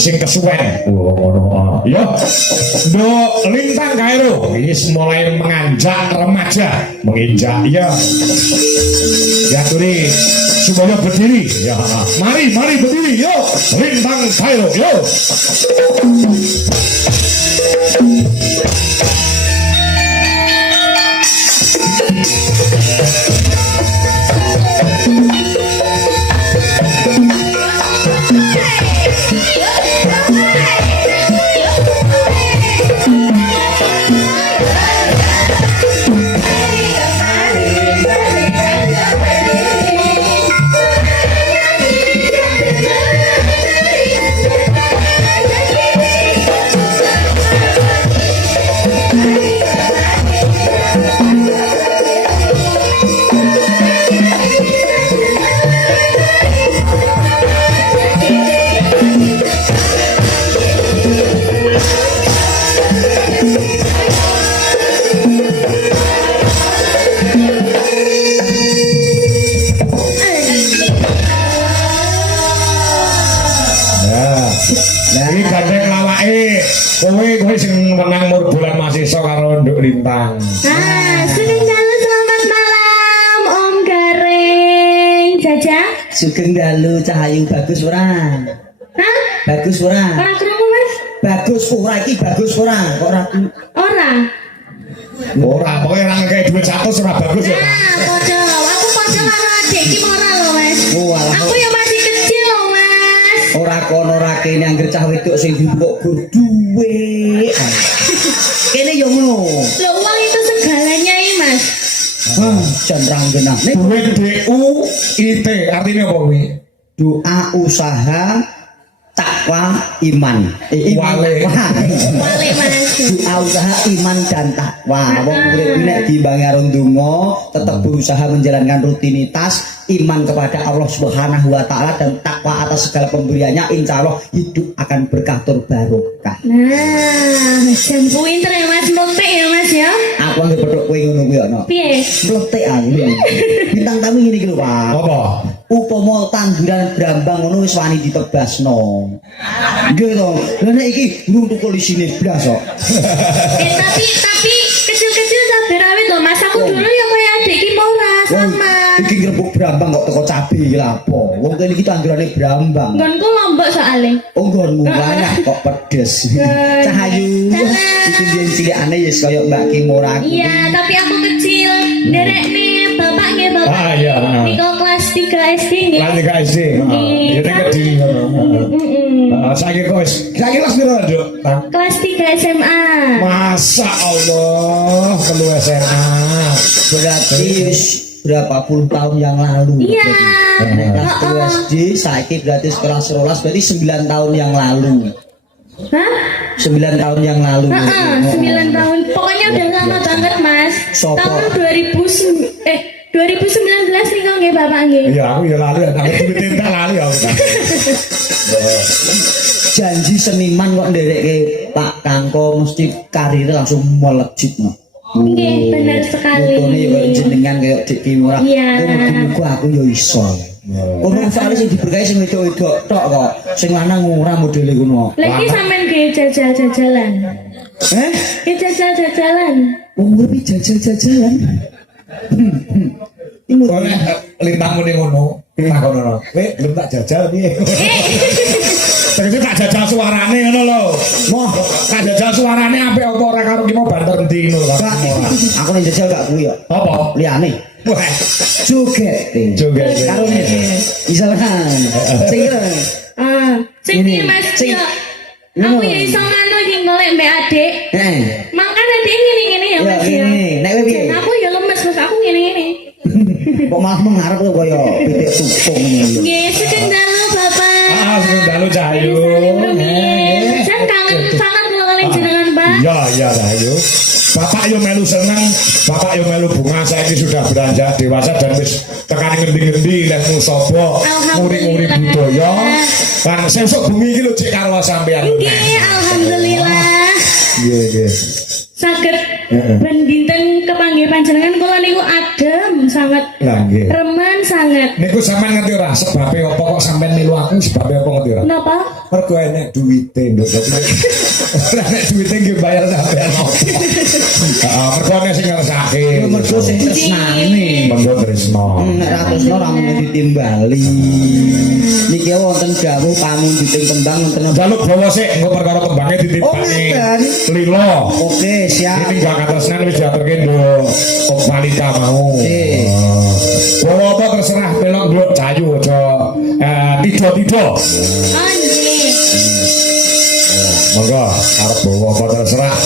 sing kesuwen. Ngono. Ya. Nduk lintang kairo wis mulai menganjak remaja, menginjak ya. Ya turi supaya berdiri ya. Mari berdiri yo. Lintang kairo yo. Kowe sing menang mur bulan mahasiswa karo nduk lintang. Sugeng dalu selamat malam Om Gareng. Jaja. Sugeng dalu Cahayu bagus ora? Hah? Bagus ora? Ora krungu Mas? Bagus ora iki bagus ora? Kok ora? Ora, pokoke ora ngekek dhuwit 100 ora bagus ya. Padha aku padha karo adik iki ora lho Mas. Aku ya masih kecil lho Mas. Ora kono ora kene anggere cah wedok sing kok gur duwe. Kene yo ngono. Lho uang itu segalanya ya Mas. Cendrang genah. Nek duwe gede U IT artinya apa kuwi? Doa usaha takwa iman. Wale. Wale Mas. Doa usaha iman dan takwa. Wong urip nek diimbangi karo ndonga, tetep berusaha menjalankan rutinitas iman kepada Allah Subhanahu wa taala dan takwa atas segala pemberiannya, insyaallah hidup akan berkah tur barokah. Nah, jan pinter ya Mas, mletek ya Mas ya. Aku anggere petuk kowe ngono kuwi ana. Piye? Mletek aku. Bintang tamu ngene iki lho, Pak. Apa? Upama tanduran brambang ngono wis wani ditebasno. Nggih to. Lah nek iki nuntuk polisine blas kok. Tapi kecil-kecil cabai rawit lho Mas. Aku dulu ya kaya adik iki mau sama. Iki ngrebuk brambang kok teko cabe iki lha apa? Wong kene iki tandurane brambang. Nggonku lombok soalnya. Oh nggonmu banyak kok pedes. Cahayu. Iki biyen cilikane ya kaya Mbak Kimora. Iya, tapi aku kecil. Nderekne bapak nggih bapak. Iya. Niko kelas 3 SD nggih. Kelas 3 SD. Ya nek Kediri ngono. Saiki kok wis. Saiki kelas piro, Nduk? Kelas 3 SMA. Masa Allah, kelu SMA. Berarti berapa puluh tahun yang lalu. Iya. Nek kelas SD saiki berarti kelas 11 berarti 9 tahun yang lalu. Hah? 9 tahun yang lalu. 9 tahun. Pokoknya udah lama banget Mas. Sopo? Tahun 2019 nih kok nggih Bapak nggih. Iya, aku ya lali, aku duwe tinta lali aku. Janji seniman kok nderekke Pak Kangko mesti karirnya langsung melejit no. Nggih, benar sekali. Fotonya ya kayak jenengan kayak Dik Kimura. Iya. Muga-muga aku ya iso. Ono soalnya sing diberkahi sing wedok-wedok tok kok. Sing lanang ora modele ngono. Lagi sampean nggih jajal-jajalan. Nggih jajal-jajalan. Wong urip jajal-jajalan. Imut Lintangmu ning ngono. Takono. Kowe gelem tak jajal piye? Terus tak jajal suarane ngono lho. Moh, tak jajal suarane apik apa ora karo ki mau banter endi ngono lho. aku ning jajal gak kuwi ya. Apa? Liyane. Wah, Joget. joget. Karo bisa kan. Sing piye Mas? Ya. Aku ya iso ngono iki golek mbek adik. Mangkane adik ngene-ngene ya Mas ya. Nek kowe piye? Aku ya lemes Mas, aku ngene-ngene. Kok malah mengharap kok kaya pitik tupung ngono. Nggih, sugeng dalu Bapak. Sugeng dalu Cahayu. Jan kangen sangat kula kalian jenengan, Pak. Iya Cahayu. Bapak yo melu seneng, bapak yo melu bunga saiki sudah beranjak dewasa dan wis tekan ngendi-ngendi lek musaba, nguri-nguri budaya. Kan sesuk bumi iki lho cek karo sampean. Nggih, alhamdulillah. Nggih. Saged ben dinten kepanggih panjenengan kula niku adem sangat. Lah nggih. Remen sangat. Niku sampean ngerti ora sebabe apa kok sampean milu aku sebabe apa ngerti ora? Kenapa? Mergo enek duwite nduk. Ora enek duwite nggih bayar sampean. Heeh, mergo enek sing ngersake. Ya mergo sing tresnane. Monggo tresno. Nek ra tresno ra mung ditimbali. Niki wonten dawuh pamunjuting kembang wonten Jaluk bawa sik engko perkara kembange Oh, ditimpani. ngeten. Lilo. Oke, siap. Ini gak katresnan wis diaturke nduk Valita mau. Oke. Bawa apa terserah pelok nduk cayu aja tido-tido. Oh nggih. Monggo arep bawa apa terserah.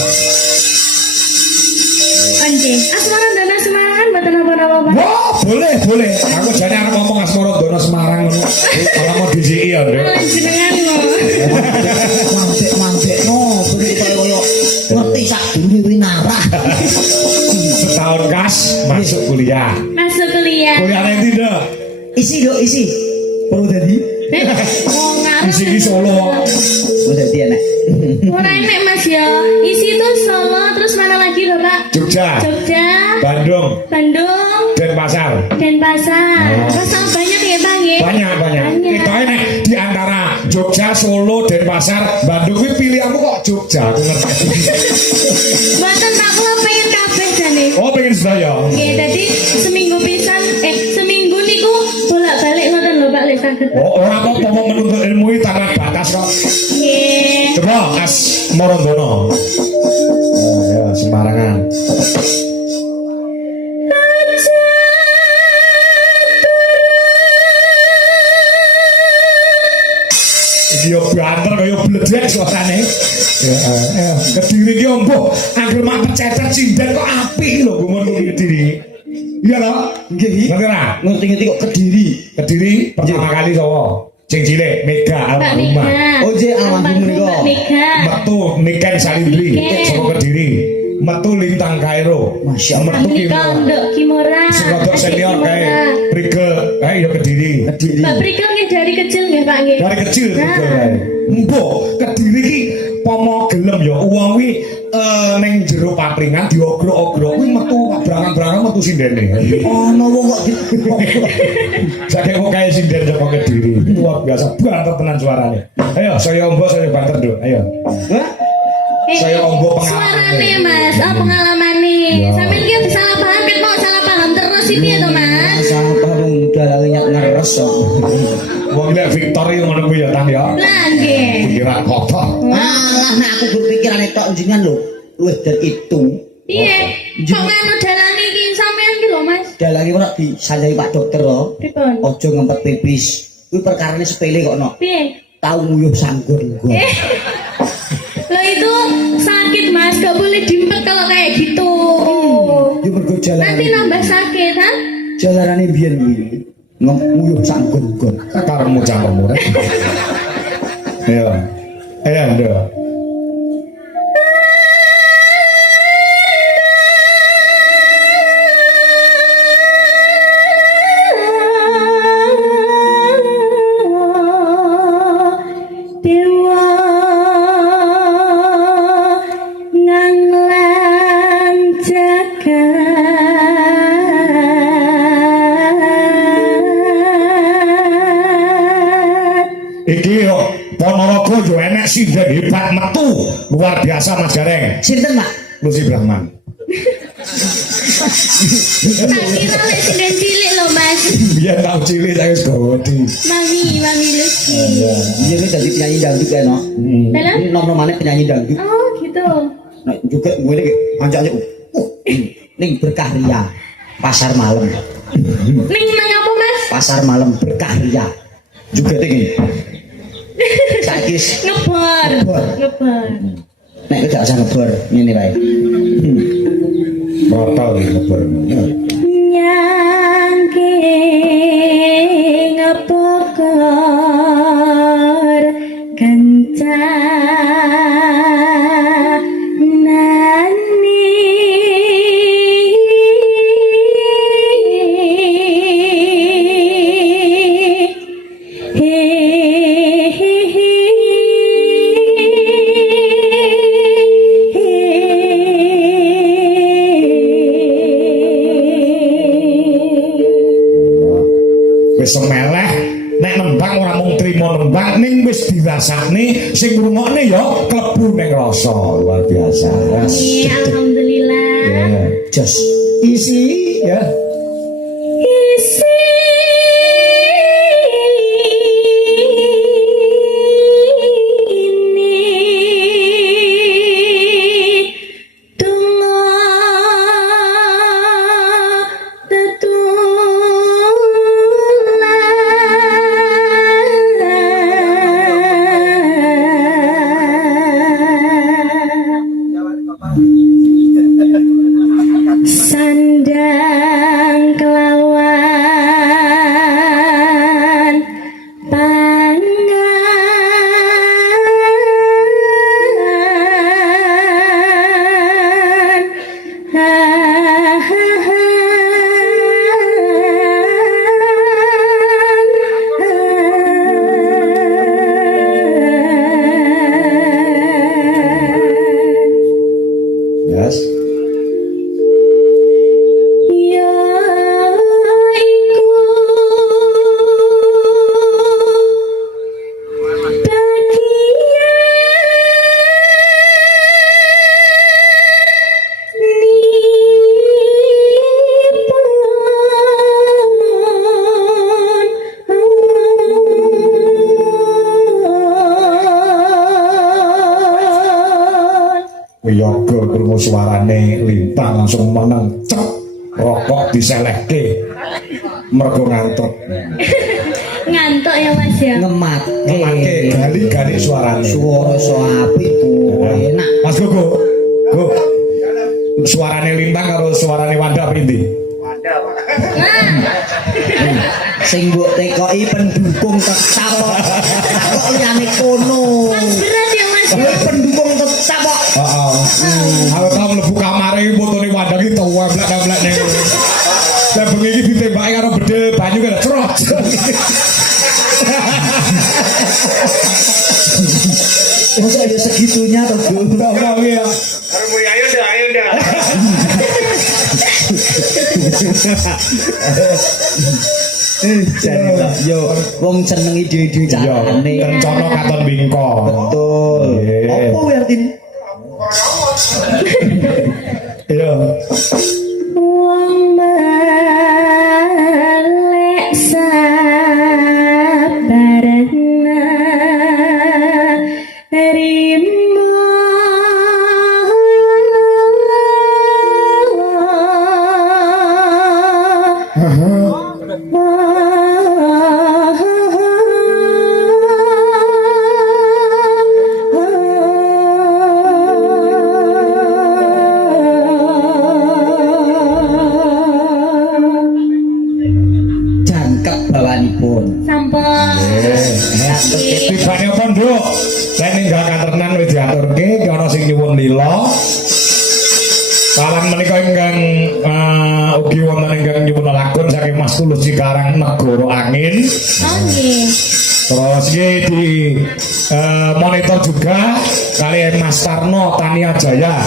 Oh nggih. Asmara Dana Semarang mboten napa-napa, Pak. Wah, boleh. Aku jane arep ngomong Asmara Dono Semarang ngono. Kalau mau disiki ya, Nduk. Oh, jenengan lho. Mambek no, bener koyo ngerti sak dunia winarah. Setahun kas masuk kuliah. Masuk kuliah. Kuliah nanti Nduk. Isi dok isi. Perlu tadi? Oh, ngarep. Isi ki Solo. Perlu tadi enak. Ora enek Mas ya. Isi itu Solo, terus mana lagi lho, Pak? Jogja, Jogja, Bandung, Bandung, Denpasar. Denpasar. Pasal banyak ya, Bang ya? Banyak. Kita ini di antara Jogja, Solo, Denpasar, Bandung. Kuwi pilih aku kok Jogja. Aku ngerti. Mboten tak kula pengen kabeh jane. Oh, pengen sedaya. Nggih, dadi seminggu pisan seminggu niku bolak-balik ngoten lho Pak lek saged. Oh, ora apa-apa mau menuntut ilmu iki tanpa batas kok. Nggih. Coba As Morondono. Oh ya, Semarangan. Iki yo banter kaya bledek suarane. Ya, Kediri ki ombo, anggere mak pecetet sinden kok apik lho gumun Kediri. Iya lho. Nggih. Ngerti ora? Ngerti-ngerti kok Kediri. Kediri pertama kali sapa? Sing cilik Mega Mbak almarhumah. Mega. Oh, J, almarhum menika. Mbak Mega. Metu Niken Salindri Niken. saka Kediri. Metu Lintang Kairo. Masya Metu Mbak Mega Kimura. Nduk Kimura. Sing rodok Adik senior Kimura. kae Prigel kae ya Kediri. Kediri. Mbak Prigel nggih dari kecil nggih Pak nggih. Dari kecil Nah. Prigel kae. Mbok Kediri ki pomo gelem ya wong kuwi ning jero papringan diogrok-ogrok kuwi metu brangan-brangan metu sindene. Ono wong kok Saking kok kae sinden saka Kediri. Luar biasa banter tenan suarane. Ayo saya ombo saya banter Nduk. Ayo. Hah? Saya ombo pengalaman. Suarane Mas, oh pengalamane. Ya. Sampeyan ki salah paham ket mau salah paham terus iki piye to Mas? Sampah wong dalang nyak ngeres kok. Wong lek Victory ngono kuwi ya Tang ya. Lah nggih. Pikiran kotor. Alah nek aku berpikiran tok jenengan lho. Luwih dari itu. Piye? Kok ngono dalan iki sampeyan ki lho Mas? Dalange ora disanjai Pak Dokter lho. Pripun? Ojo ngempet pipis. Kuwi perkarane sepele kok no. Piye? Tau nguyuh sanggur nggon. Lo itu sakit Mas, gak boleh diempet kalau kayak gitu. Yo mergo Nanti jalan. nambah sakit, kan? Jalanane biyen kuwi. Nguyuh sanggur nggon. Karemu campurmu rek. Ayo. Ayo Nduk. Dewa nganglan jagat. Iki yo Ponorogo yo enek sinden hebat metu luar biasa Mas Gareng. Sinten, Pak? Lucy Brahman. Tak kira lek sinden cilik lho Mas. Biyen tau cilik saya wis gawedi. Mami Lucy. Iya ini dadi penyanyi dangdut ya, no. Dalam? Nom-nomane penyanyi dangdut. Oh gitu. Nah, juga gue ini ancaknya ning berkarya pasar malam. Ning nang apa Mas? Pasar malam berkarya. Juga tinggi. Saiki Ngebor. Ngebor. nek gak usah ngebor ngene wae. Botol ngebor. Nyangke ngepokor kencanani semeleh nek nembang ora mung trimo nembang ning wis dirasakne sing ngrungokne ya klebu ning rasa luar biasa. Iya, alhamdulillah. Just isi ya. Isi ini donga tetulan sandang kelawan pangan Yes. ya iku Wiyaga krungu suarane Lintang langsung meneng cep rokok diselehke mergo ngantuk. ngantuk ya Mas ya. Ngemake gali-gali suarane. Suara so apik tuh enak. Mas Gogo. Go. Suarane Lintang karo suarane Wanda pindi? Sing mbok tekoki pendukung tetap kok liyane kono. Mas berat ya Mas. Pendukung tetap kok. Heeh. Aku tau mlebu kamare iki fotone Wanda iki teweblek-teweblek ning. Lah bengi iki ditembaki karo bedel banyu kan crot. Masa ya segitunya toh Gu. Ya. Ayo dah. Jadi lah, yo wong seneng ide-ide Iya, carane. kencana katon bingko. Betul. Iya. Apa Wertin? Iya. Wong melek sabarna rimo Jangkep bawanipun. sampun Tibane apa, Nduk? Lek ninggal kantenan wis diaturke ana sing nyuwun lila. Salam menika ingkang ugi wonten ingkang nyuwun lakon saking Mas Tulus Cikarang Negara Angin. oh nggih Terus iki di monitor juga kali Mas Tarno Tania Jaya.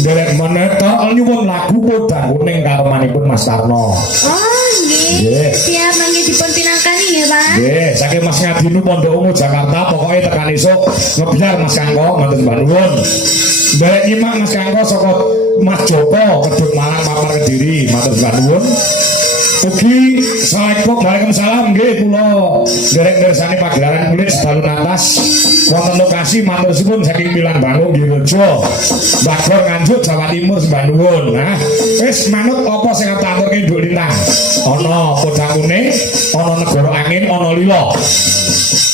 Nderek monitor nyuwun lagu Podang Kuning karemanipun Mas Tarno. oh nggih Nggih. siap mangke dipun pinangkani nggih Pak. Nggih, saking Mas Ngadinu Pondok Ungu Jakarta pokoknya tekan esuk ngebiar Mas Kangko matur mbah nuwun. Nderek nyimak Mas Kangko saka Mas Joko Kedung Malang Papar Kediri matur mbah nuwun. Ugi Waalaikumsalam nggih kula nderek mirsani pagelaran kulit sedalu atas wonten lokasi matur suwun saking Milan Bangun Girejo Bagor Nganjuk Jawa Timur sembah nuwun. Nah, wis manut apa sing tak aturke Nduk Lintang. Ana Podang Kuning, ana Negara Angin, ana Lila.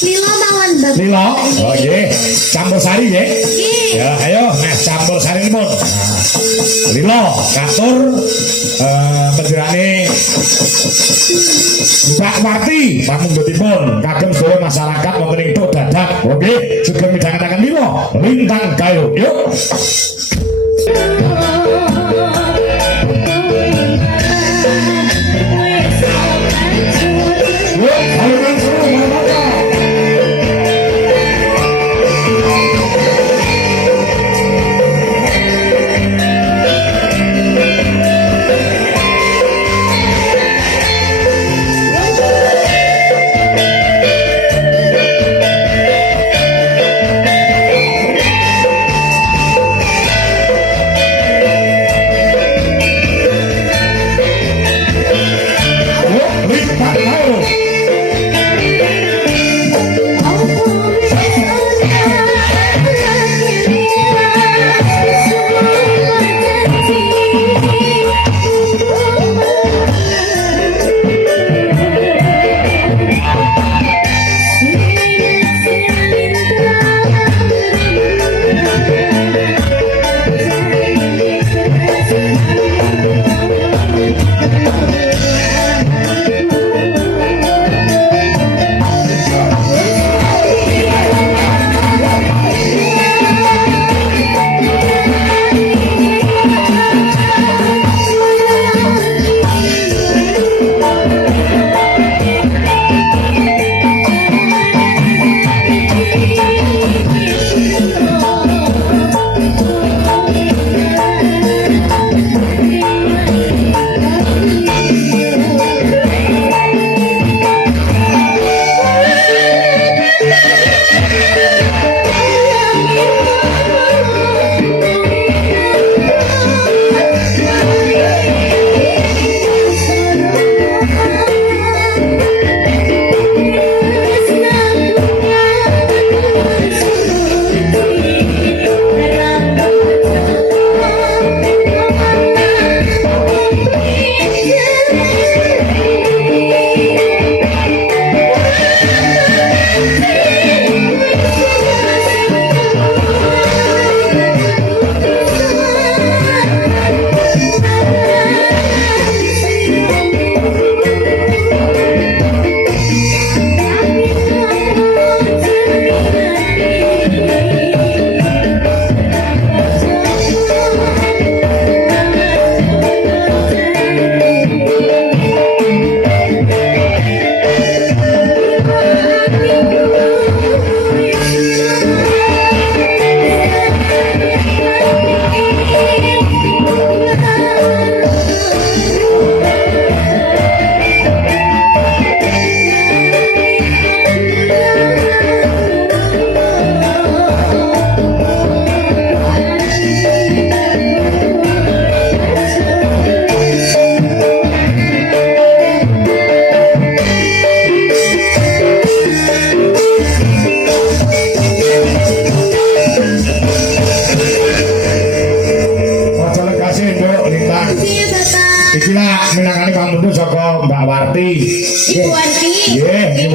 Lilo mawon Bapak. Lila. Oh nggih, campur sari nggih. Nggih. Ya, ayo nah campur sari pun. Lila katur penjerane Mbak Warti pamunggatipun kagem sedaya masyarakat wonten ing Tok Dadak. Oke, sugeng midhangetaken Lila Lintang Gayo. Yuk. Yuk, halukan seru Bapak.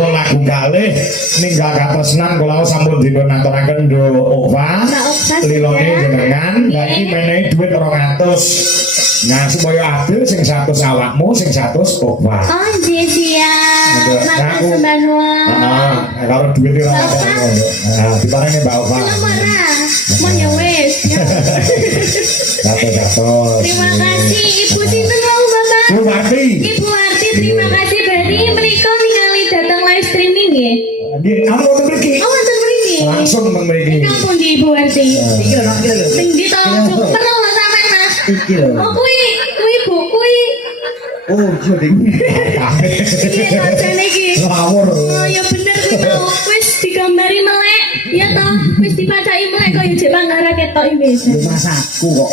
Kula lagu kalih ninggal katresnan kula sampun dipun aturaken Nduk Ova. Mbak Oksa Lilone sudah. jenengan, lah iki menehi dhuwit 200. Nah, supaya adil sing 100 awakmu, sing 100 Ova. Oh, iya siap. Aduh, Makasih aku- Mbak Nuwun. Nah, kalau duit ora Mbak ada. Ova. Nah, diparingi Mbak Ova. Belum ora. Mau ya wis. Ya. Gatos. Terima kasih Ibu sinten wau Bapak? Bu Marti. Ibu Arti terima kasih berarti menika ningali datang live streaming nggih. Nggih, anu wonten mriki. Oh, wonten mriki. Langsung teng mriki. Kampung di Ibu Arti. Iki lho, iki lho. Sing di to perlu lho sampean Mas. Iki lho. Oh kuwi Bu kuwi. Oh, joding. Iya to jane iki. Ngawur. Oh ya bener kuwi mau wis digambari melek. Ya toh, wis dipacaki melek kok ya jek panggara ketok iki wis. Lu masaku kok.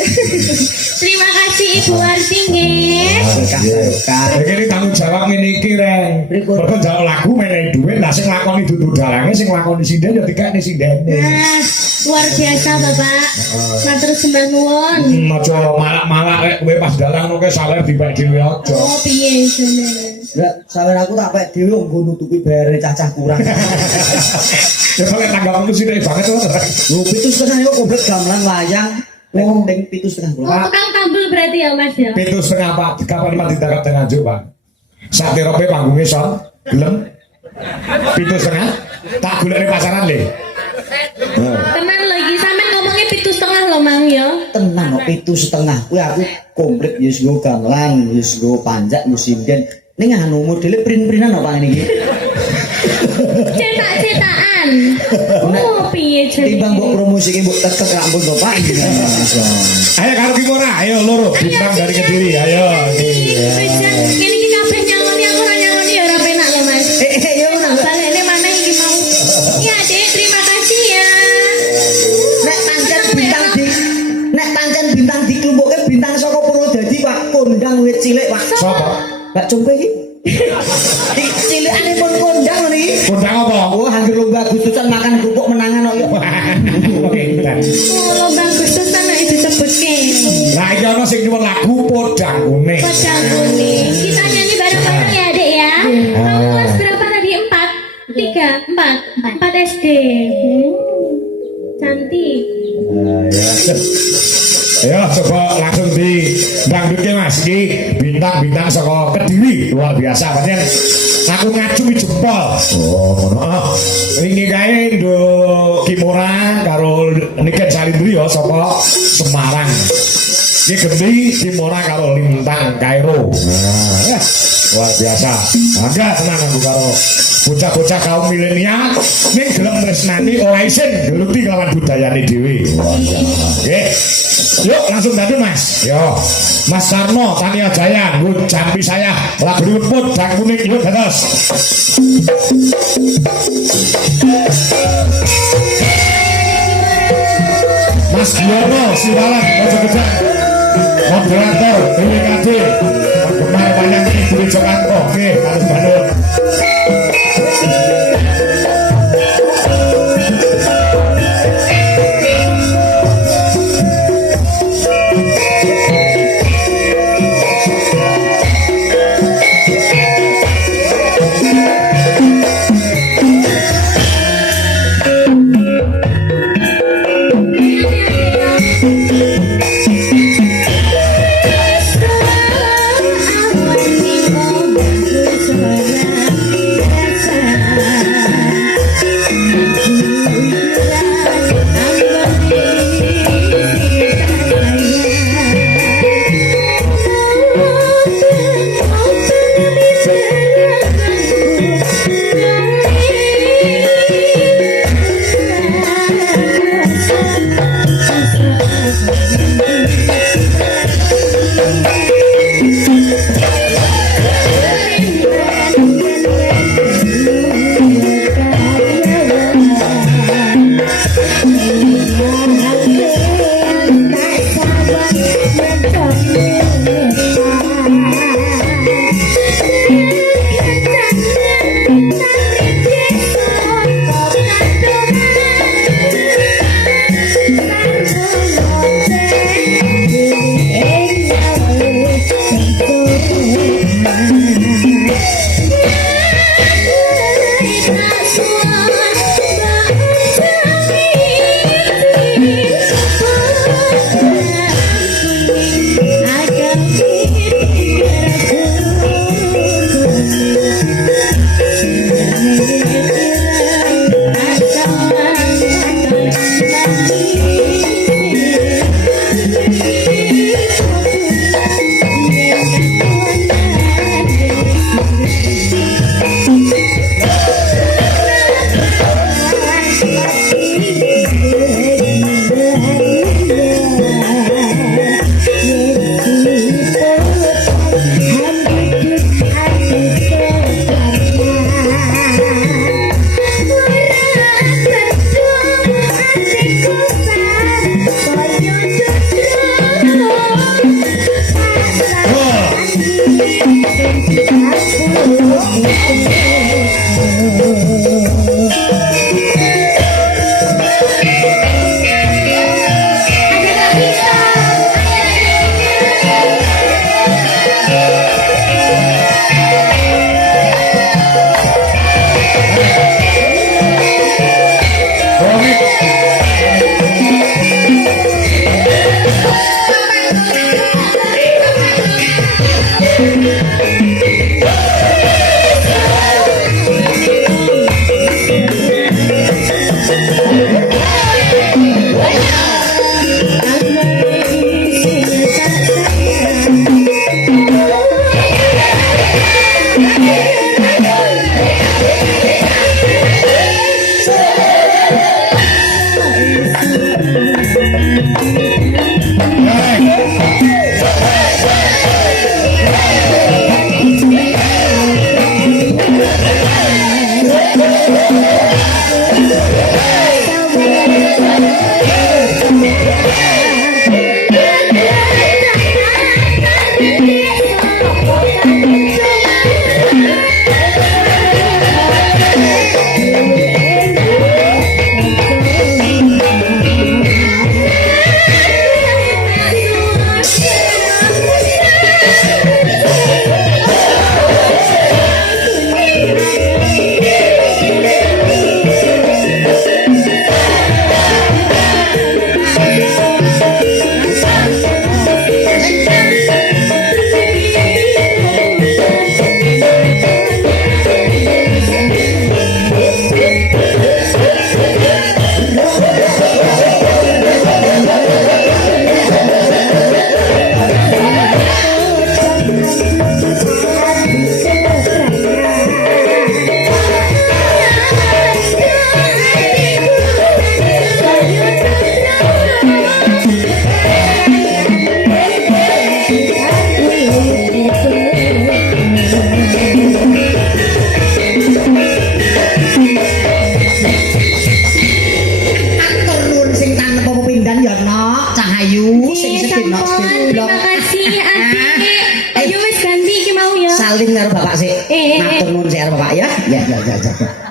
Terima kasih Ibu Arti nggih. Berkah. Iki tanggung jawab ngene iki, Ren. Mergo jauh lagu menehi dhuwit, lah sing lakoni dudu dalange, sing lakoni sinden ya dikekne sindene. Nah, luar biasa Bapak. Matur sembah nuwun. Aja malak-malak rek kowe pas dalang ngono ke saler dipek dhewe aja. Oh piye jane. Lah, sawer aku tak pek dhewe nggo nutupi bayare cacah kurang. Ya kalau tanggapanku sih banget tuh. Lho, 7,5 kok komplit gamelan wayang. Nek penting 7,5 Oh, kula. tukang tambel berarti ya Mas ya. Pintu setengah Pak, kapan Pak ditangkap tengah juk Pak? Saat dirope panggungnya son, gelem. Pintu setengah, tak golek pasaran le. Tenan lagi sampean ngomongnya 7,5 loh Mang ya. Tenang kok 7,5. Kuwi aku komplit ya nggo gamelan, ya nggo panjak, nggo sinden. Ning anu modele print-printan apa ngene iki? Cetak-cetakan. Oh, piye jane. Timbang mbok promosike mbok tetep ra ampun Bapak. Ayo karo Kimora, ayo loro, bintang dari Kediri, ayo. Ini iki kabeh nyangoni aku ora nyangoni ya ora penak loh Mas. Ya ngono. Balene mana iki mau. Iya, Dek, terima kasih ya. Nek pancen bintang diklumpukke bintang saka Purwodadi Pak, kondang wit cilik Pak. Sopo? Mbak Cumpe iki. Cilikane pun kondang ngene iki. Kondang apa? Oh, anggere lomba Agustusan makan kerupuk menangan kok ya. Oke, bentar. Oh, lomba Agustusan nek disebutke. Nah, iki ana sing nyuwun lagu podang kuning. Padang kuning. Kita nyanyi bareng-bareng ya, Dek ya. Kamu kelas berapa tadi? 4? 3? 4 SD. Cantik. Ya, coba langsung di dangdutnya Mas. Ini bintang-bintang saka Kediri, luar biasa. Pancen aku ngacungi jempol. Oh, ngono. Ini kae Nduk Kimora karo Niken Salindri ya saka Semarang. Ini Gendi Kimora karo Lintang Kairo. Nah, ya, luar biasa. Angga tenan aku karo bocah-bocah kaum milenial ning gelem tresnani ora isin geluti kelawan budayane dhewe. Oke. Yuk langsung tadi Mas. Yo. Mas Sarno Tania Jaya nggo jampi saya lagu pun dan kuning yuk dados. Mas Giono Siwalan Ojo Gejang moderator BWKD penggemar wayang Ibu Jokanto. Oke, harus Bandung. Awan di ombak suara Atur nuwun sing tanpa pepindhan ya nok Cahayu sing Iya, sedih nok sampun. sedih blok. Terima kasih adik. Ayo wis ganti iki mau ya. Saling karo bapak sih. Matur nuwun sih karo bapak ya. Ya.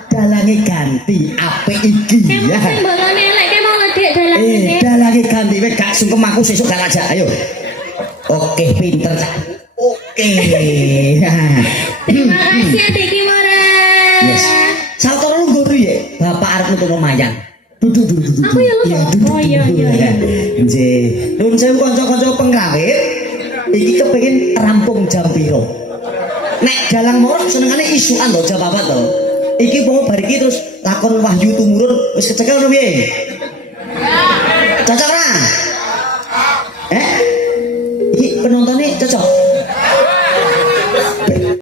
Dalange ganti apik iki Emang ya. sing bolone elek ke mau ngedek dalane. Dalange ganti wis gak sungkem aku sesuk gak aja. Ayo. Oke, pinter Cak. Oke. Terima kasih adik Kimora. Yes. Saltor lu guru ya. Bapak arep metu lumayan. Duduk. Aku ya lupa. Oh iya. Nggih. Nuwun sewu kanca-kanca pengrawit. Iki kepengin rampung jam piro? Nek dalang morok senengane isukan lho jam apa to? Iki mau bar iki terus lakon Wahyu tumurun wis kecekel lho piye? Cocok ora? Iki penontonnya cocok.